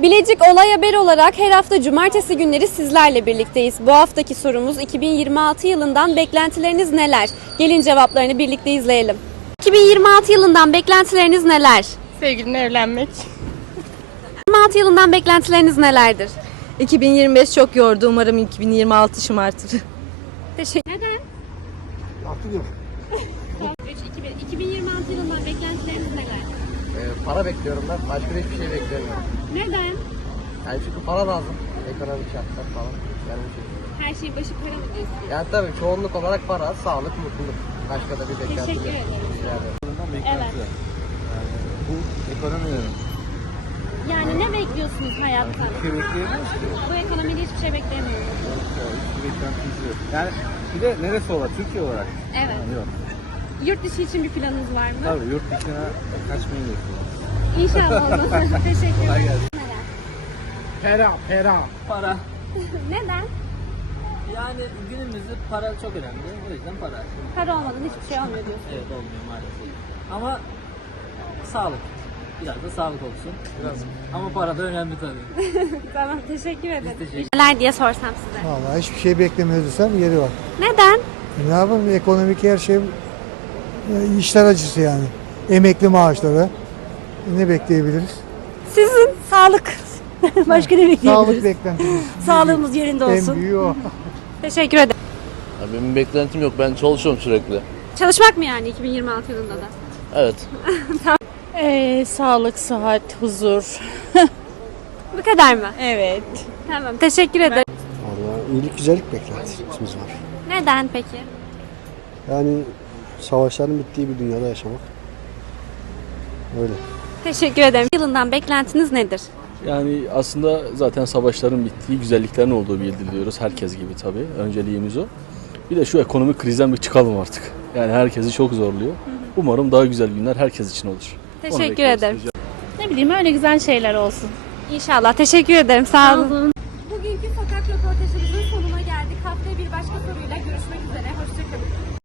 Bilecik Olay Haber olarak her hafta cumartesi günleri sizlerle birlikteyiz. Bu haftaki sorumuz 2026 yılından beklentileriniz neler? Gelin cevaplarını birlikte izleyelim. 2026 yılından beklentileriniz neler? Sevgilimle evlenmek. 2026 yılından beklentileriniz nelerdir? 2025 çok yordu. Umarım 2026 şımartır. Teşekkür Neden? 2026 yılından beklentileriniz neler? Para bekliyorum ben. Başka hiçbir şey beklemiyorum. Neden? Yani çünkü para lazım. Ekonomik şartlar falan. Yani bu şey. Her şeyin başı para mı diyorsun? Yani tabii çoğunluk olarak para, sağlık, mutluluk. Başka da bir beklenti Teşekkür yok. ederim. Rica ederim. Evet. Bu ekonomi Yani ne bekliyorsunuz hayattan? bir şey ki. Bu ekonomide hiçbir şey beklemiyorum. Hiçbir beklentimiz yok. Yani bir de neresi olarak? Türkiye olarak. Evet. Yani yok. Yurt dışı için bir planınız var mı? Tabii yurt dışına kaçmayı bekliyoruz. İnşallah olur. Teşekkür ederim. Pera, pera. Para. Neden? Yani günümüzde para çok önemli. O yüzden para. Para olmadan hiçbir şey olmuyor diyorsun. Evet olmuyor maalesef. Ama sağlık. Biraz da sağlık olsun. Biraz. Ama para da önemli tabii. Tamam teşekkür ederim. teşekkür Neler diye sorsam size. Vallahi hiçbir şey beklemiyoruz desem yeri var. Neden? E ne yapalım ekonomik her şey e, işler acısı yani. Emekli maaşları. Ne bekleyebiliriz? Sizin sağlık. Başka ne Sağlık bekleyebiliriz? beklentimiz. Sağlığımız yerinde En olsun. büyüğü o. Teşekkür ederim. Ya benim beklentim yok. Ben çalışıyorum sürekli. Çalışmak mı yani 2026 yılında da? Evet. Ee, sağlık, sıhhat, huzur. Bu kadar mı? Evet. Tamam teşekkür ederim. Vallahi iyilik güzellik beklentisimiz var. Neden peki? Yani savaşların bittiği bir dünyada yaşamak. Öyle. Teşekkür ederim. Yılından beklentiniz nedir? Yani aslında zaten savaşların bittiği, güzelliklerin olduğu bir yıl diliyoruz. Herkes gibi tabii. Önceliğimiz o. Bir de şu ekonomik krizden bir çıkalım artık. Yani herkesi çok zorluyor. Umarım daha güzel günler herkes için olur. Teşekkür bekliyoruz. ederim. Ne bileyim öyle güzel şeyler olsun. İnşallah. Teşekkür ederim. Sağ olun. Bugünkü sokak röportajımızın sonuna geldik. Haftaya bir başka soruyla görüşmek üzere. Hoşçakalın.